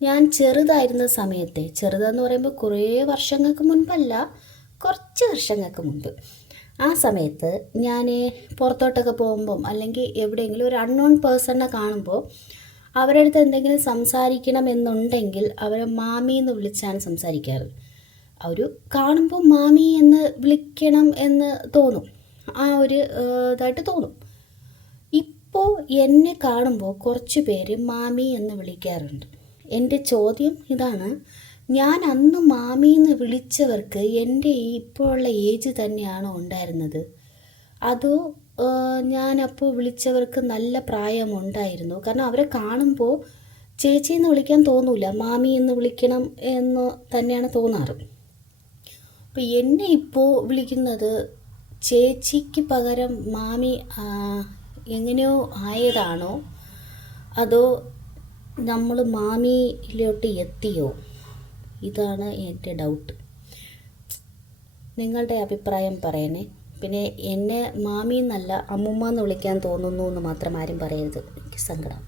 ഞാൻ ചെറുതായിരുന്ന സമയത്തെ, ചെറുതെന്ന് പറയുമ്പോൾ കുറേ വർഷങ്ങൾക്ക് മുൻപല്ല, കുറച്ച് വർഷങ്ങൾക്ക് മുൻപ്, ആ സമയത്ത് ഞാൻ പുറത്തോട്ടൊക്കെ പോകുമ്പം അല്ലെങ്കിൽ എവിടെയെങ്കിലും ഒരു അൺനോൺ പേഴ്സണിനെ കാണുമ്പോൾ അവരുടെ അടുത്ത് എന്തെങ്കിലും സംസാരിക്കണമെന്നുണ്ടെങ്കിൽ അവരെ മാമി എന്ന് വിളിച്ചാണ് സംസാരിക്കാറ്. ഒരു കാണുമ്പോൾ മാമി എന്ന് വിളിക്കണം എന്ന് തോന്നും, ആ ഒരു ഇതായിട്ട് തോന്നും. ഇപ്പോൾ എന്നെ കാണുമ്പോൾ കുറച്ച് പേര് മാമി എന്ന് വിളിക്കാറുണ്ട്. എൻ്റെ ചോദ്യം ഇതാണ്, ഞാൻ അന്ന് മാമി എന്ന് വിളിച്ചവർക്ക് എൻ്റെ ഇപ്പോഴുള്ള ഏജ് തന്നെയാണോ ഉണ്ടായിരുന്നത്, അതോ ഞാനപ്പോൾ വിളിച്ചവർക്ക് നല്ല പ്രായമുണ്ടായിരുന്നു? കാരണം അവരെ കാണുമ്പോൾ ചേച്ചി എന്ന് വിളിക്കാൻ തോന്നൂല, മാമി എന്ന് വിളിക്കണം എന്ന് തന്നെയാണ് തോന്നാറ്. അപ്പോൾ എന്നെ ഇപ്പോൾ വിളിക്കുന്നത് ചേച്ചിക്ക് പകരം മാമി എങ്ങനെയോ ആയതാണോ, അതോ നമ്മൾ മാമിയിലോട്ട് എത്തിയോ? ഇതാണ് എൻ്റെ ഡൗട്ട്. നിങ്ങളുടെ അഭിപ്രായം പറയണേ. പിന്നെ എന്നെ മാമി എന്നല്ല അമ്മുമ്മ എന്ന് വിളിക്കാൻ തോന്നുന്നു എന്ന് മാത്രം ആരും പറയരുത്, എനിക്ക് സങ്കടം.